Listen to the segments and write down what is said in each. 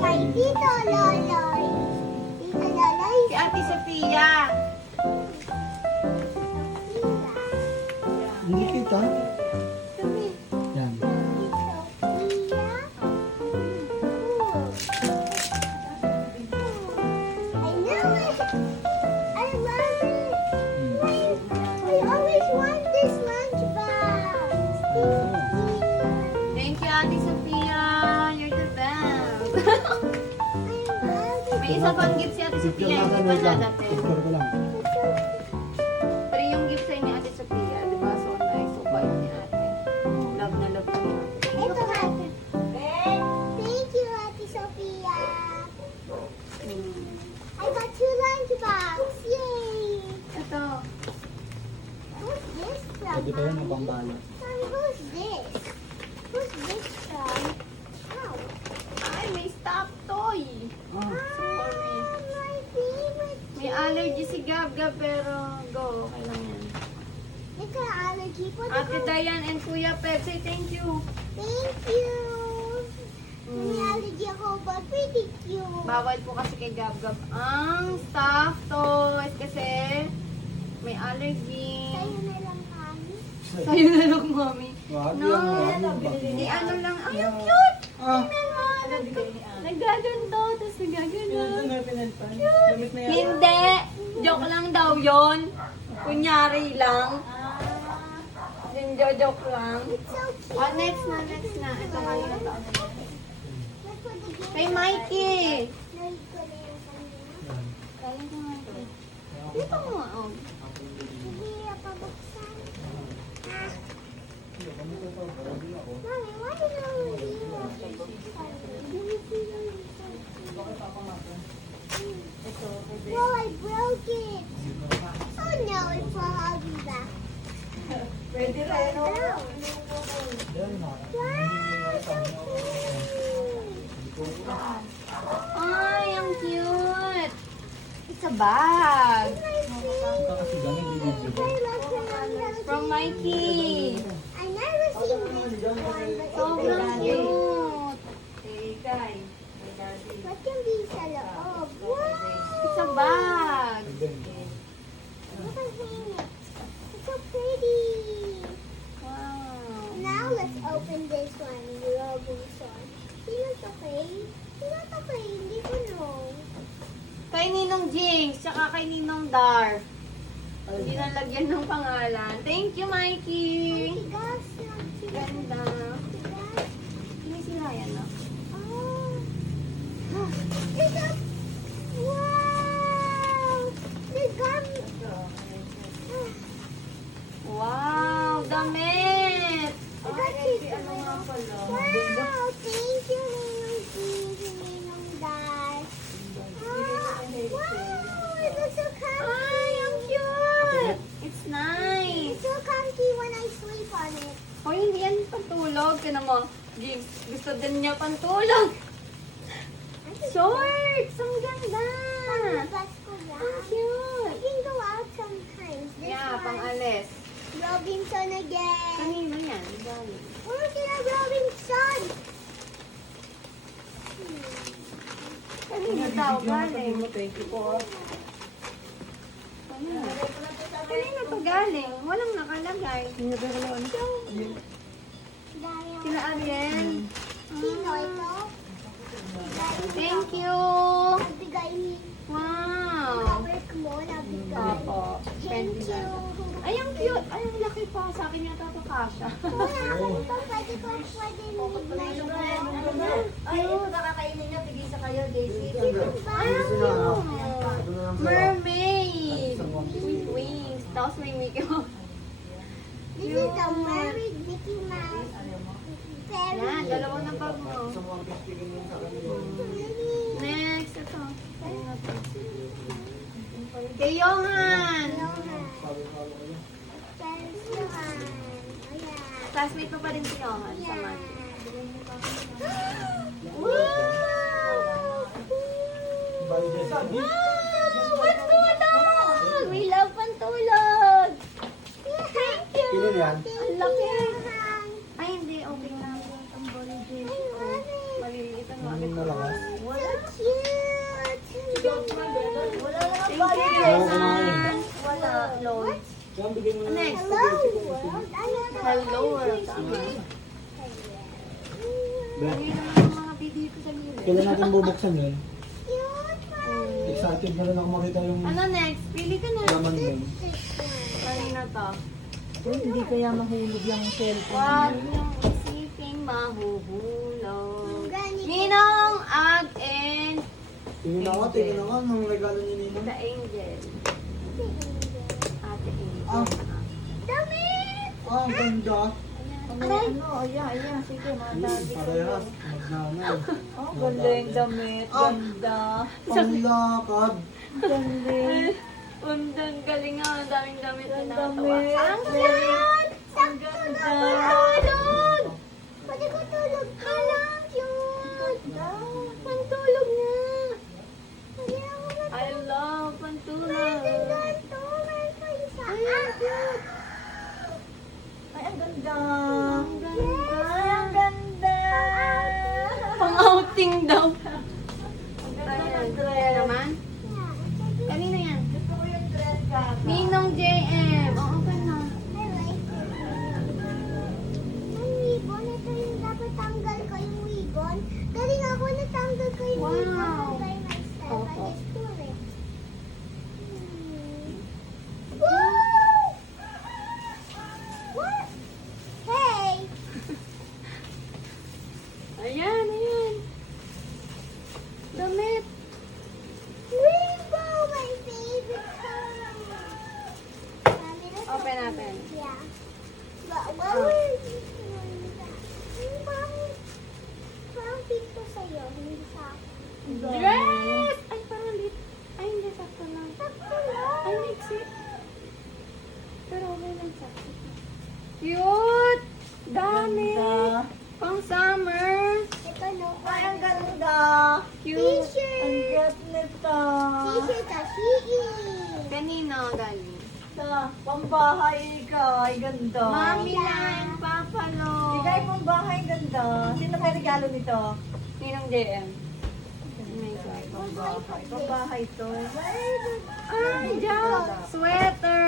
Kay Tito Loloy. Tito Loloy. Si Ate Sofia. Hindi kita. Sabi, Yan. Tito Pia. I know it. I love it. I always want this lunchbox. Thank you, Ate Sofia. You're the best. May isa pang gift si Ate Sofia. Hindi pa nadating. Picture ko lang. Pero yung gift sa inyo, Ate Sofia, di ba? So nice. So bait ni Ate. Love na love ni Ate. Ito Ate. Thank you, Ate Sophia. I got 2 lunchbox. Yay! Ito. Who's this from? Pwede ba yan Mommy? ang pambala? Mommy, who's this? Who's this from? Oh. Ay, may stop toy. Ah, Sorry. My favorite. May allergy si Gab Gab, pero go. Okay lang yan. Ito allergy po. Ate Dayan and Kuya Pep, say thank you. Thank you. May allergy ako, but pretty cute. Bawal po kasi kay Gab Gab ang stuff toys kasi may allergy. Sa'yo na lang, Mommy. Sa'yo na lang, Mami. wag No. yan, wag yan. Di ano lang. Ay, ang cute! Ah, Naggaganto, tapos naggaganto. Hindi! Joke lang daw yon. Kunyari lang. Joke lang. It's so cute. Oh, next na, next na. Ito kayo na to. Let's put the game. Kay Mikey. Narinig ko na yung kanina. Kaya ko Mikey. Dito mo, oh. Hindi pabuksan. Ah. Mommy, why did I leave? Well, I broke it. Oh no, it's for Hobby back. Pwede rin, Wow. yan na. Ay, ang cute. It's a bag. Kasi ganun din From Mikey. I never seen this before, but Sobrang it's cute. what can be sa loob? Wow! It's a bag. Look at it. It's so pretty. Wow. Now let's open this one, Robinson. He looks okay. He looks okay. Hindi ko know. Kay Ninong Jinx, tsaka kay Ninong Dar. Hindi na lagyan ng pangalan. Thank you, Mikey. Tigas lang sila. Ganda. Tigas. Hindi sila yan, no? Oh. It's a... Wow! The gum... Wow, damit! I got this. Wow! Thank you, Ninong Jeans and Ninong Dad. Wow! It looks so comfy. Ay, ang cute! It's nice. It's so comfy when I sleep on it. Hoy, hindi yan pantulog. Tinan mo, Jinx, gusto din niya pantulog. Shorts! Ang ganda! Pang-labas ko Ang lang. I cute! can go out sometimes. This Yeah, one, pang-alis. Robinson again. Kanino yan? Galing. Oh, sila Robinson. Kanino daw? Galing. Thank you po. Kanino to galing? Walang nakalagay. Daya. Sila Ariel. Sino ito? Thank you! Nabigay ni Wow! work mo, nabigay. Opo. Thank Pwede you. na. Ay, ang cute! Ay, ang laki pa. Sa akin yata ito kasha. Wala akong ito. Pwede ko pwede midnight. Ay, ito ba kakainin niyo? Tigisa kayo, Daisy. Ay, ang cute! Mermaid! With wings. Tapos may Mickey Mouse. This is the married Mickey Mouse. Fairy. Yan, dalawa na bag mo. Next, ito. Kay Johan! Classmate mo pa rin si Johan sa math. Wow! Pantulog! We love pantulog! Thank you! Pili yan? Ang laki! Ay, hindi. Okay na. Ang body I love it. maliliit ang Ano yung malakas? Wala na Thank ba you, Oo, Jason. kumain. Wala, Lord. Kaya bigyan mo na Next. Hello world. Hello, world. Tama. Ben, Ano yun naman yung mga video ko sa gilid? kailan natin bubuksan yun? Cute one. Excited na rin ako makita yung Ano next? Pili ka na. laman doon. Kanina to. Hindi kaya mahulog yung cellphone. Huwag niyong isiping mahuhulog. Ninong, Ag, and Tingin na ka, nung regalo ni Ninong. the Angel. Ate Angel. Ah. Damit! Ah, ang ganda. Ano, ayan, sige, mga daddy ko. Parehas, magnanay. Oh, ganda yung damit, Ah. ganda. Panglakad. Ganda. Undang galing nga. Ang daming damit na Ang nakatawa. damit. Ang Yan! Ang Sakto ganda. na tulog! Pwede ko tulog ka lang, cute! Pantulog na! Pwede ako matulog. I love Ay, pantulog. ganda ito. Meron pa isa. Ay, ang cute. Ay, ang ganda. Ang ganda. Ay, ang ganda. Pang-outing daw. Ang ganda ng Ayan. dress. Ayan naman. Yeah, Kanina yan. Gusto ko yung dress ka. Ninong JM. Oo, okay na. I like it. Ang ribbon, ito yung dapat tanggal ko yung ribbon. Galing ako natanggal ko yung Wow. ribbon by myself. I Opo. just do it. Woo! What? Hey! Ayan, ayan. Damit. Rainbow, my favorite color. Open natin. Yeah. But what were you doing that? Parang picture sa'yo, hindi sa akin. Dress! Ay, parang lit. Ay, hindi. Sakto lang. Sakto lang. Ay, mixit. Pero okay lang sakto. Cute! Dami! Ganda. Pang summer. Ito no. Ay, ang ganda. Cute. Ang T-shirt. cute nito. T-shirt sa Shein. Kanino galing? Sa pambahay ka. Ay, ganda. Mami lang, Papa Lo. Bigay pang bahay, ganda. Sino may regalo nito? Ninong JM. Pambahay. Pambahay to. Ay, Jack! Sweater!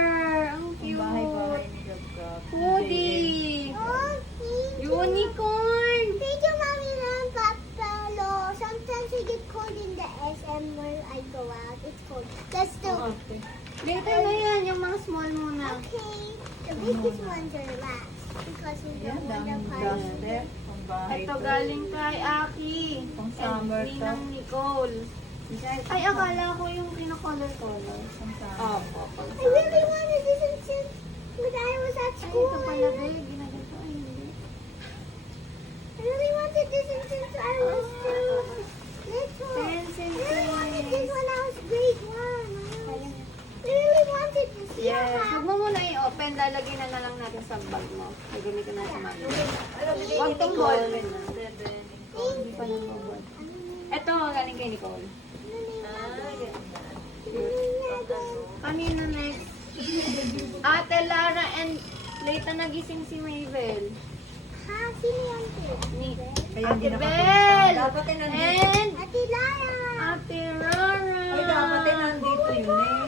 Ang Pambahay-bahay cute! ni Gabgab. Hoodie! Oh, thank you. Unicorn! Thank you, Mommy and Papa Lo. Sometimes I get cold in the SM where I go out. It's cold. Let's do it. Okay. Later na yan, yung mga small muna. Okay. The biggest ones are last because we Yan, don't want the ang party. ganda. Pambahay Ito to. galing kay Aki. Pang And summer to. Ninang Nicole. Ay, akala ko yung pinacolor-color. Pang summer. Opo. I really wanted this since when I was at Ay, school. ito pala, babe. Ginagawa. Ay, hindi. I really wanted this since I was too little. Pencil I really wanted this case. when I was grade 1. I really wanted this. Yes. Yeah. Huwag mo muna i-open. Lalagyan na lang natin sa bag mo. Gagamitin natin sa mami. Ano, bigay Huwag ni tong Nicole. ballpen na. Hindi pa nang ballpen. Ito, galing kay Nicole. Ah, ganda. Kanina next? Ate Lara and late na nagising si Mabel. Ha? Sino yan po? Ni Kaya Ate hindi nakapagpunta. Bel! Dapat ay nandito. And Ate Lara! Ate Rara! Ay, dapat ay nandito yun eh.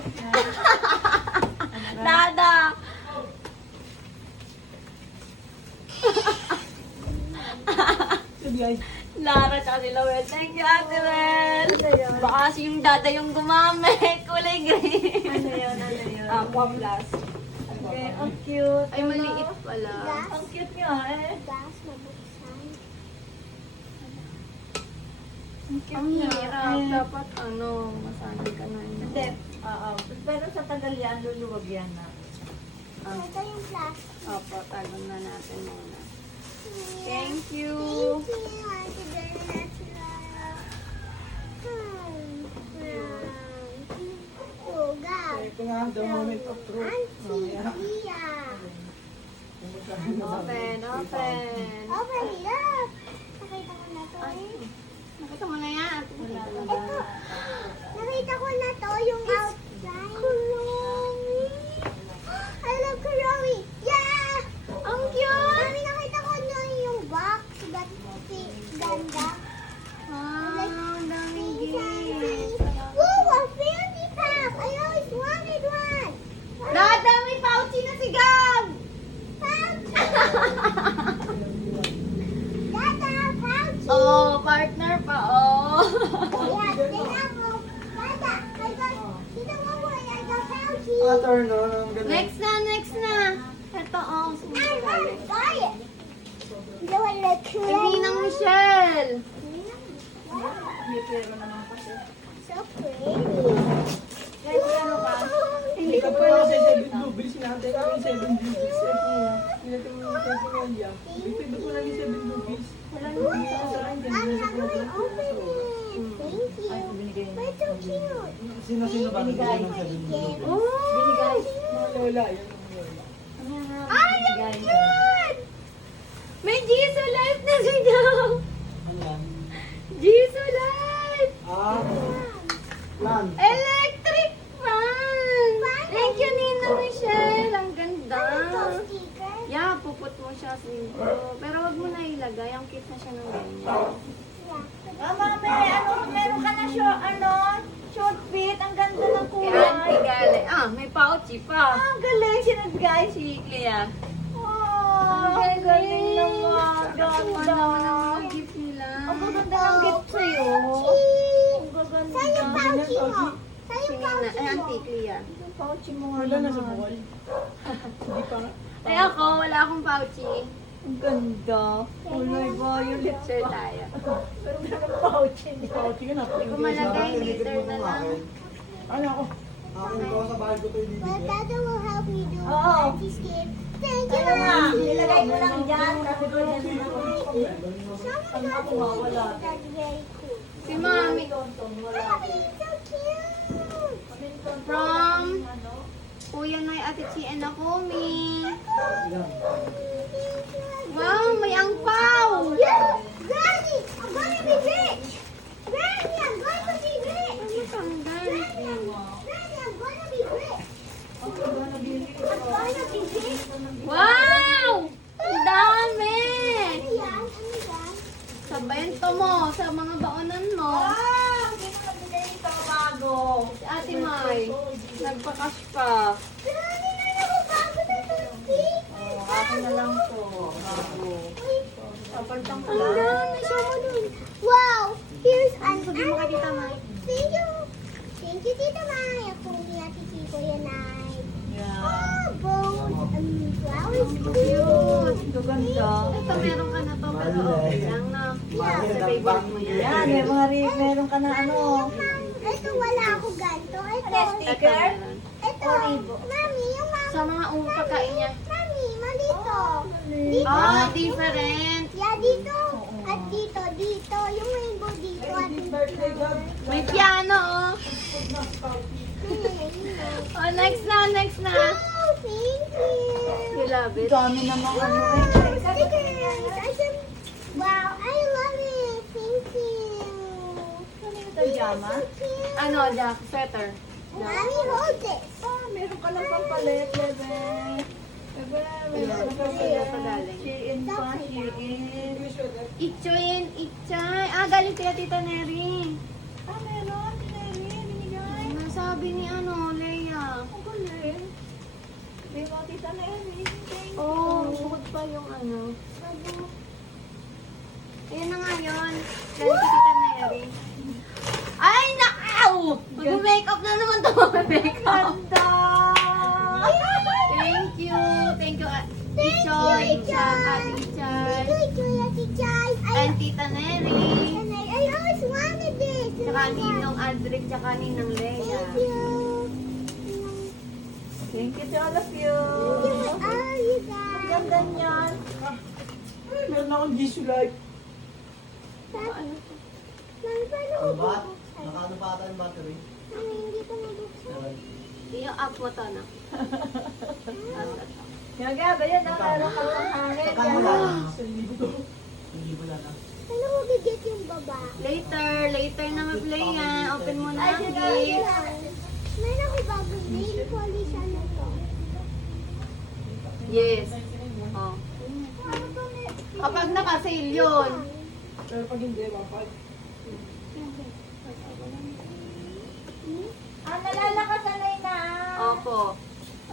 Dada! Sabi ay, Lara tsaka si Lowell. Thank you, Ate Bel! Ano yun? Baka kasi yung dada yung gumamit. Kulay green. Ano yun? Ano yun? Aqua Plus. Okay, ang cute. Ay, maliit pala. Gas? Ang cute nga eh. Gas mabuksan. Ang cute Ang nga. hirap. Eh. Dapat ano, masanay ka na yun. Hindi. Oo. Pero sa tagal yan, luluwag yan na. Ito yung plastic. Opo, tago na natin muna. Yeah. Thank you. Thank you, Ate Bel and Ate Lara. Oh, God. ito nga, the moment of truth. Auntie Mamaya. Lia. Open, open. Open it up. Nakita ko na to Ay, eh. nakita mo na yan. Ito. Nakita ko na to, yung outside. Kuromi. I love Kuromi. Yeah! Ang cute! Mami, nakita ko na yung box. Ganda. Wow, Pattern, no? Ang galing. Next na. Ito, oh. I want to buy it. Do I look Kay cool? Ninang Michelle. So pretty. Hindi ka pa kasi 7 blueberries. Sinatay ka ng 7 blueberries. Pinatay mo yung 7 kanya. Ba't mo lang yung 7 blueberries? Wala nang pinita sa akin. I'm not gonna open it. Thank you. But it's so cute. Sino ba bigyan ng 7 blueberries? Oh! Mga lola. Yan ang lola. Ay, ang cute! May Jisoo Life na siya. Ano yan? Jisoo Life! Plan. Electric fan! Thank you, Ninang Michelle. Ang ganda. Sticker. Yeah, puput mo siya dito. Pero wag mo na ilagay. Ang cute na siya ng ganyan. Mami, meron ka na short fit. Ang ganda ng Kay kulay. Auntie Gale. Ah, may pouchy pa. Ang galing, sinagbigay si Si Clea. Oh, ang galing naman. Ano naman Ganda. ang gift nila. Ang gaganda ng gift sa'yo. Ang gaganda. Saan yung pouchy mo? Saan yung Sige na. pouchy Ay, mo? Auntie Clea. Yung pouchy mo nga Wala na sa naman. buhay. Hindi pa nga. Ay, ako, wala akong pouchy. Ang ganda. Kulay violet. Share tayo. Pero meron ng pouchy niya. Pauti ka na. Hindi ko malagay. Later na lang. Ano ako? Akin ko sa bahay ko ito But ibibigay. Dada will help me do Oo. Auntie's gift. Thank you, Kaya nga, Auntie. ilagay mo lang dyan. Kasi ko dyan na ako. Someone got me. That's very cool. Si Mami. Mommy, so cute. From Kuya Noy, Ate Chi, and Akumi. Yan. Wow, may angpaw! Yeah, Granny, I'm gonna be rich. Granny, I'm going to be rich. Ano pang Granny, I'm gonna be rich. I'm gonna be rich. Wow! Ang dami! Ano yan? Ano yan? Sa bento mo, sa mga baonan mo. Ah, hindi ko nabigay ito bago. Si Ate May, nagpa-cash pa. Granny, meron ako bago na toothpick. Ako na lang to. Bago. Papaltang ko Ang lang. dami siya mo dun. Wow! Here's an Sabi mo kay Tita May. Thank you. Thank you, Tita May. Ako ni Ate Chico yan ay. Yeah. Oh, both flowers. Cute! Ito ganda. Ito, meron ka na to, pero okay lang na. Sa favorite mo yan. Yan, may mga meron ka na ano. Ito, wala ako ganito. Ito. Ano, sticker? Ito. Mami, yung mami. Sa mga pagkain niya. Mami, malito. Dito. Ah, different. Yeah, dito. At dito, dito. Yung rainbow dito. At dito. May piano, oh. Oh, next na. Oh, thank you. You love it? Dami namang ano Wow, eh. stickers. I can... Wow, I love it. Thank you. Ano yung pajama? So cute. Ano, Jack? Sweater. Mommy, hold this. Ah, meron ka lang pang palit, bebe. Bebe, meron ka pang Sa'yo pa palit. galing. Shein pa, Shein. Itchoy. Ah, galing kaya Tita Neri. Ah, meron. Tineri, binigay. Ano sabi ni Leia? Ang galing. May mga tita na yan eh. Thank you. Oh, bukod pa yung ano. Ayun na nga yun. Galing kay Tita Neri. Ay, nakaw! Mag-makeup na naman to. Mag-makeup. Ganda! Thank you. Itchoy. Ate Itchay. And Tita Neri. I always wanted this. Tsaka Ninong Aldrich, tsaka Ninang Leia. Thank you. Thank you to all of you. Thank you all you Ang guys. ganda niyan. Ay, meron akong Jisoo Life. Ano? Mami, paano Ano ba? ubuksan? Nakaano pa ata yung battery? Mami, hindi ko nabuksan. Yung up mo to na. Gaga, ba yan? Meron ka pang hangin. Saka mo lang. 1,000 to. 1,000 lang. Paano ko bigyan yung baba? Later na mag-play yan. Open mo na Ay, ang sige. gift. Meron ako bago nail polish ano to. Yes. Oh. Kapag naka-sale yun. Pero pag hindi, 1,500. Ah, nalalakasan na yun na. Opo.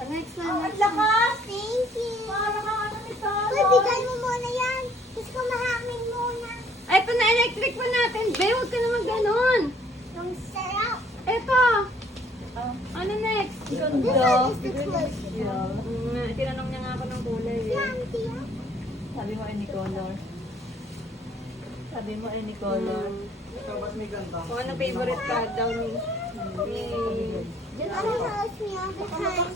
Next Ang na. lakas. Thank you. Parang ang ano nito. Uy, bigay mo muna yan. Gusto ko mahamin muna. Ito na, electric pa natin. Be, huwag ka naman ganon. Ang sarap. Ito. Ah. Ano next? Ikaw This one is the close. Tinanong niya nga ako ng kulay eh. Tia. Sabi mo any color. Sabi mo any color. Ikaw ba't may ganda? Kung ano favorite ka daw ni... Just want to help me all the time.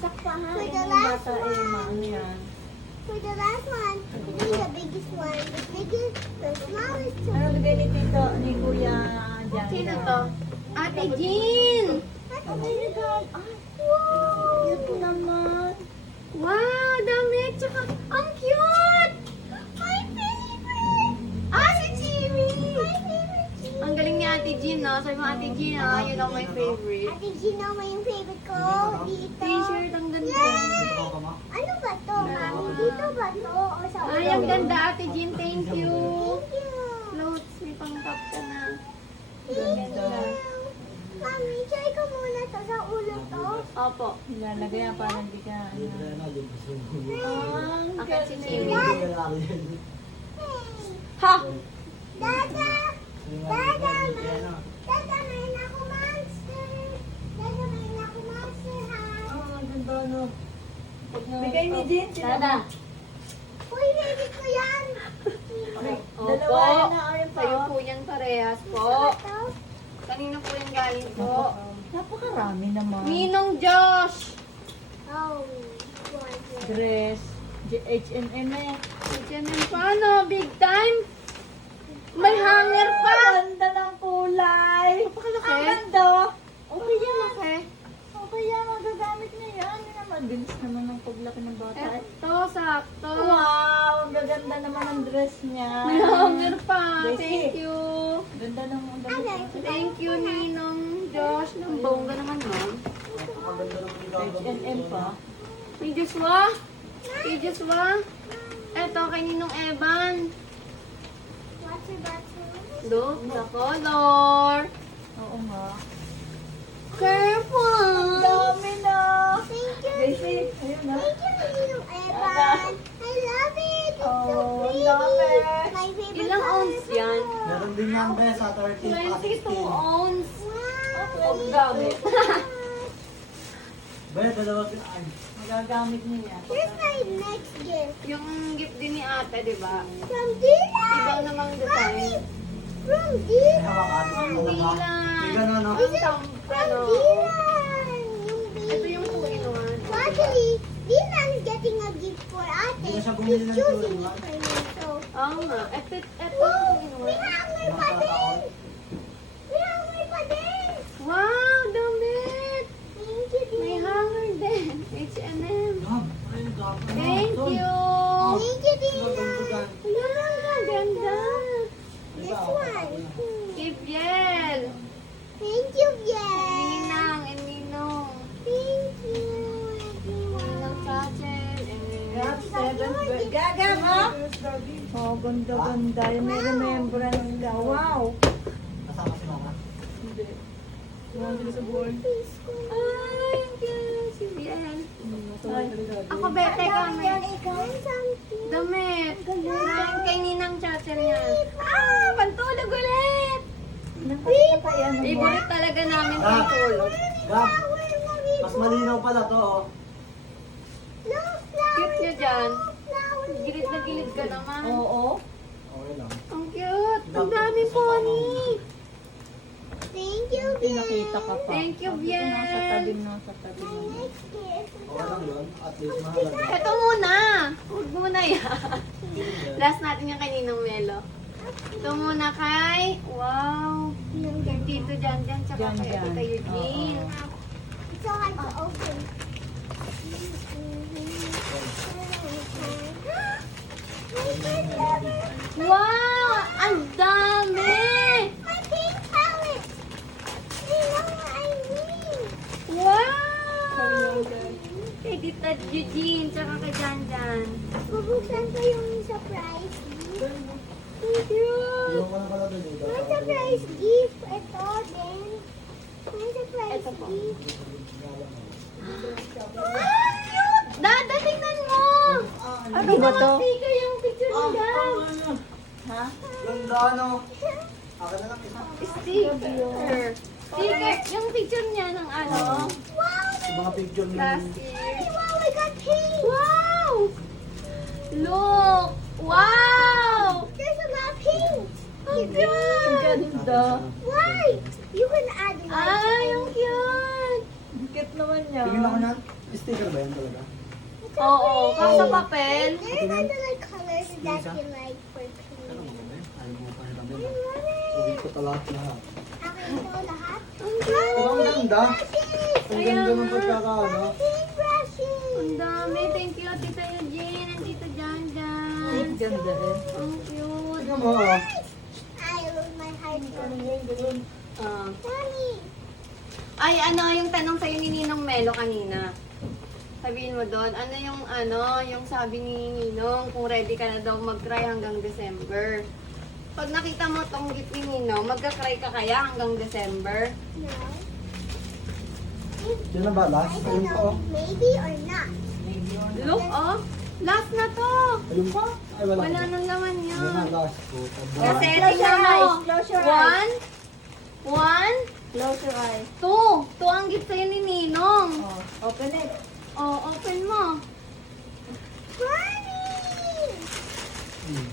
For the Yung last bata eh, one. ano yan. For the last one, be the biggest one. The biggest, the smallest Ano one. bigay ni Tito, ni Kuya Jan? Sino to? Ate Jean! Oh my God! Ay, wow! Cute naman. Wow, damit! Tsaka, ang cute! My favorite. Ah, si Jimmy! My favorite. Ang galing ni Ate Jean, no? Sabi mo, Ate Jean, ah, yun ang my favorite. Ate Gino, may yung favorite ko. Dito. T-shirt, ang ganda. Yay! Ano ba to, mami? Dito ba to? O sa ulo? Ay, ang ganda, Ate Jean. Thank you. Thank you. Floats, may pang-top ka na. Thank you. Mami, try ko muna to sa ulo to. Opo. Nilalagay yan para hindi ka, ano. Ang Akin si Jimmy. Hey. Ha! Dada! Dada, Dada, may ako monster. Dada, may ako monster, ha? Ang ganda no. Bigay ni Jean, sila Dada. Uy, favorite ko yan. Opo. Dalawa yan na, ayun pa. Sa'yo po yan parehas po. Ito. Kanina po yung galing po. Napakarami naman. Ninong Josh! Oh, gorgeous. Dress. H&M na yan. H&M paano? Big time? May hanger pa! Ang ganda ng kulay. Napakalaki. Ang ganda. Okay yan. Okay. Okay yan, magagamit na yan. Ano naman, bilis naman ng paglaki ng bata. Eto, sakto. Wow, ang gaganda naman ang dress niya. May hanger pa. Daisy. Thank you. Ganda ng Thank you, Ninong Josh. Ang bongga naman, ma'am. Maganda naman yung gagawin. H&M pa. Kay Joshua. Kay Joshua. Eto, kay Ninong Evan. What's your bathroom? Look, the color. Oo nga. Ang Careful. dami na. Thank you. Daisy, ayun na. Thank you, Ninong Evan. I love it. It's so Oh, ang pretty. dami. My favorite Ilang color ounce yan? color. Meron din yan, be, sa 13 pa 22 16. ounce. Wow. Ang gamit. Be, dalawa sila. Ay, Magagamit niya. Here's my next gift. Yung gift din ni ate, di ba? From Dylan. Iba namang design. From may Dylan. hawakan. Ang Ano ba? bilan. May gano'n, no? Ang tam, From ano. Dylan. Yung Ito yung 2-in-1. So actually, Dylan is getting a gift for Ate. Hindi na siya He's bumili ng choosing two-in-one. it for me. So, Oo nga. Ito wow, yung may 2-in-1. hanger pa din. May hanger pa din. Wow, damit! Thank you, May Dylan. hanger din. H&M. Gab, ay, gab. Thank you! Thank you, Dylan. Magdudugan. Wala, ganda. This one. Kay Biel. Thank you, Biel. Ninang and Ninong. Thank you, Ninang everyone. Chachel. Gab, And 7. Gagab, ha? Oh, ganda-ganda. Yung may remembrance ka. Wow. Kasama si mama. Hindi. Nandun sa board. ay, ang cute. Si Biel. Ay, Ako, bete kami. And something. Damit. Yan, kay Ninang Chachel yan. Ah, pantulog ulit. nakatayan mo. Favorite talaga namin Ah. pantulog. Gab, mas malinaw pala to, oh. No flowers. Cute niya dyan. Flowers. Gilid na gilid ka naman. Oo. Okay lang. Ang cute. Ang daming pony. Thank you, Pinakita ka pa. Thank you, Sabi ko, Nasa Biel. tabi mo, sa tabi My mo. next gift. Okay lang yun. At least mahalaga. Ito muna. Huwag muna yan. Last natin yung kay Ninong Melo. Ito muna kay, wow, kay Tito Jan Jan, tsaka Jan kay Jan. Tita Eugene. It's so hard to open. My first ever. Wow! Ang dami! My pink palette. You know what I mean. Wow! Kay Tita Eugene, tsaka kay Jan Jan. Bubuksan ko yung surprise gift. Thank you! Yung ko na pala dun, eh. My surprise gift. Ito din. My surprise Ito po. gift. Ah, cute! Dada, tingnan mo! Ano ba to? Sticker yung picture ni Gab. Ha? Ganda, ano? Akin na lang isa. Sticker. Sticker. Yung picture niya ng ano. Wow, Mga picture ng... Last year. Wow, I got pink. Wow! Look! Wow! There's a lot of pink. Ang cute! Ganda. Why? You can add lights. Ay, ang cute! Ang cute naman niya. Tingin ako niyan. Sticker ba yan talaga? Oo, kaso papel. There's other colors that you like for Ano pink. mo ba? Ayaw mo pa nila ba? I Uwi ko lahat. Okay, so lahat. Ang Oh, ang cute! ganda. Ang Kaya ganda ng nga. pagkakaano. Paintbrushes. Ang dami. Thank you, Tita Eugene and Tita Jan Jan. Ang ganda rin. Ang cute. Tingnan mo, oh. I love my heart. Ah. Mommy. Ay, ano yung tanong sa'yo ni Ninong Melo kanina? Sabihin mo doon, yung sabi ni Ninong, kung ready ka na daw mag-cry hanggang December. Pag nakita mo tong gift ni Ninong, magka-cry ka kaya hanggang December? No. Yun na ba? Last? I don't Ayun pa, know. oh. Maybe or not. Look, oh! Last na to! Ayun pa? Ay, wala. Wala nang laman Ayun na, yun. last. Kasi Close your tingnan mo. eyes, close your eyes. One, Close your eyes. two. Two ang gift sa'yo ni Ninong. Oh, open it. Oh, open mo. Mommy. Hmm.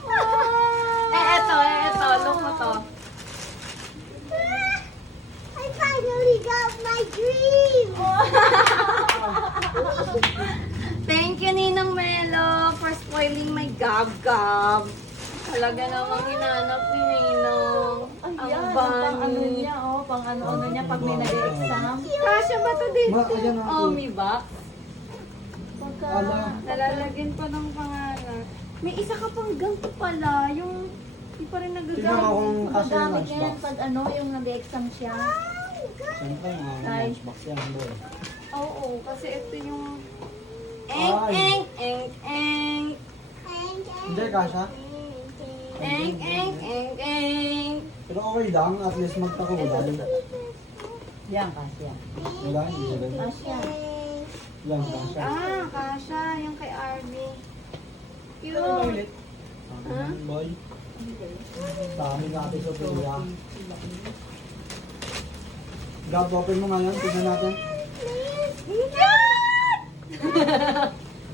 Wow! Eto. Look mo to. Ah, I finally got my dream. Thank you, Ninong Melo, for spoiling my gab-gab. Talaga namang hinanap ni Ninong. Ang Ayan, pang ano bunny. niya, oh, pang ano niya pag may nag-exam. Kasya ba ito dito? Ma, ayan na. Oh, may box. Pagka, Ala. Nalalagyan pa ng pangalan. May isa ka pang ganito pala, yung di pa rin Tingnan mo nagagamit. kung kasi yung magamit niya yan lunchbox. pag ano, yung nag-exam siya. Siyempre, mga Ay. lunchbox yan, boy. Oo, kasi ito yung... Ay. Eng. Hindi, kasha. Eng. Pero okay lang, at least magpakulay. Yan, kasya. Wala, hindi rin. Kasya. Yan, kasha. Ah, kasha, yung kay Arby. Ano ba Cute. ulit? Ha? Boy. Dami natin sa tuya. Gab, open mo ngayon. Tignan natin.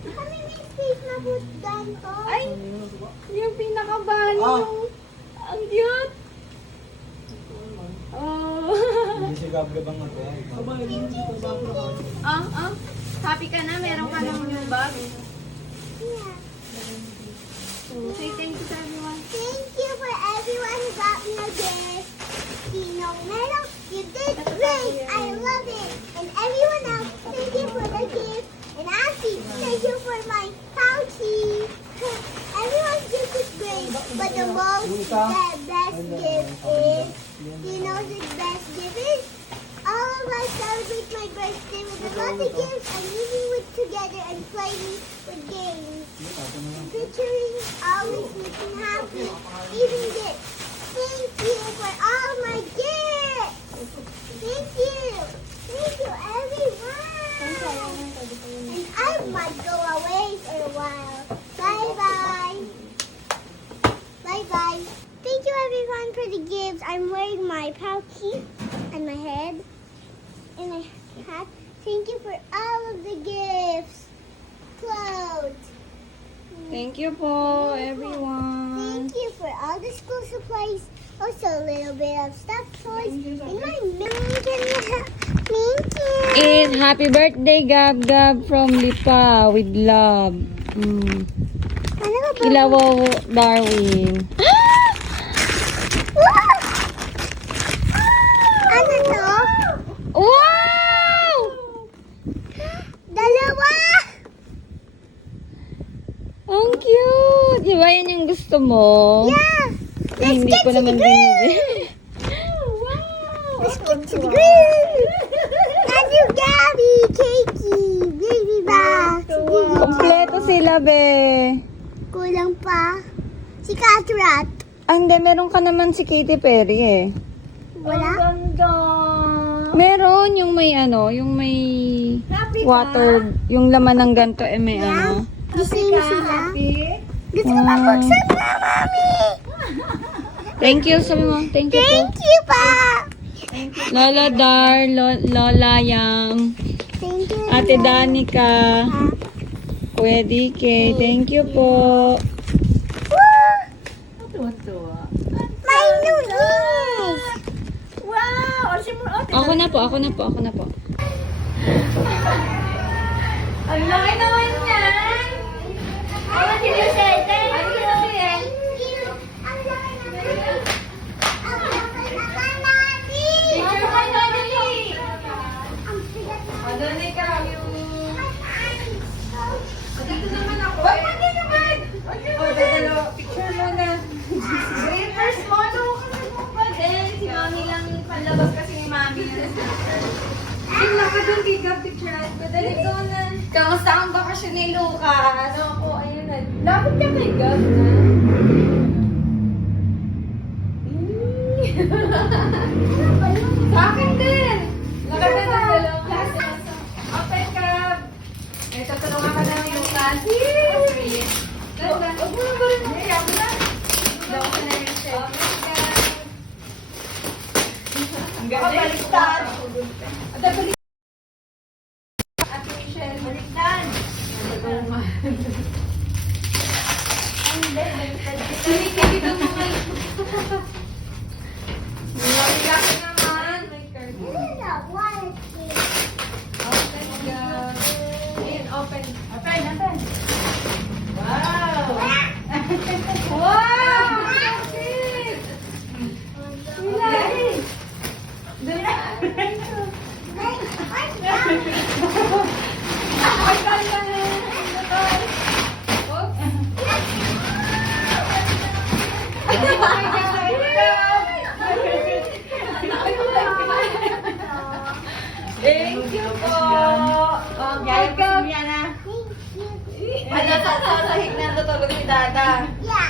Kami may space na butdan ko. Ay, yung pinakabali Ah. yung... Ang cute. Oh. Hindi si Gab Gabang na to. Happy ka na? Meron ka ng new bag? Yeah. Say thank you to everyone. Thank you for everyone who got me a gift. Tino Melo, you did great. I love it. And everyone else, thank you for the gift. And Auntie, thank you for my pouchy. Everyone's gift is great, but the best gift is, you know the best gift is? All of us celebrate my birthday with a lot of gifts and eating with together and playing with games. Picturing always makes me happy, even gifts. Thank you for all my gifts. Thank you. Thank you, everyone. And I might go away for a while. Bye-bye. Bye-bye. Thank you, everyone, for the gifts. I'm wearing my pouchy on my head and my hat. Thank you for all of the gifts. Clothes. Thank you po, everyone. Thank you for all the school supplies. Also a little bit of stuffed toys in my milk. Thank you. And happy birthday, Gab Gab from Lipa with love. Ano ba? Ilawaw, Darwin. Ano to? Wow! Dalawa! Ang cute! Di ba yan yung gusto mo? Yeah! Eh, hindi ko naman binili. Let's get to the grill! Thank you, Gabby! Cakey! Baby box! Kompleto sila, be. Kulang pa. Si Catrat. Ah, hindi. Meron ka naman si Katy Perry, eh. Wala? Ganda. Meron yung may yung may Happy ka? water, yung laman ng ganto, eh, may Yeah? Gusto Happy niyo ka? sila? Happy? Gusto ko mabuksan na, Mami! Thank you, sabi mo. Thank you po. Thank you pa! Lola Dar, Lola Yang, Thank you. Ate Danica, Kuya DK, thank you po. My new ears. Wow! Ako na po, ako na po, ako na po. Ang laki naman yan! Ano sinusete? Ano sasabihin? Ang laki naman. Ang laki naman natin. Picture ka na, dali! Ang bigat naman. Ano na ikaw yung... Dito naman ako. Wag mo din naman! Picture mo na. First mo, ano ka na mo pa din? Si Mami lang palabas kasi ni Mami yun. Yung laka doon, tiga picture ko. Dali ko na. Kamusta ang bakasyon ni Luca? Ano ako, ayun na. Dapat ka kay Gab na. Sa akin din! Lakad na dalawa. Open Gab! Ito, tulungan ka na ng Lucas. Ganda. Huwag mo na ba rin? Ayaw mo na. Daw ka na yung chef. Ang ganda. Baliktad. At baliktad. At Michelle. Baliktad. Hindi ka dito mga... Nilaki naman. Open Gab. Ayun, open. Open, open. Wow! Wow! Sakit! Hilari! Ay, kaya na! Oops! Oh my God! Thank you po! Oh, gaya po si Miana. Ano, sa hig na tutulog si Dada. Yeah.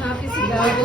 Happy si Gabo.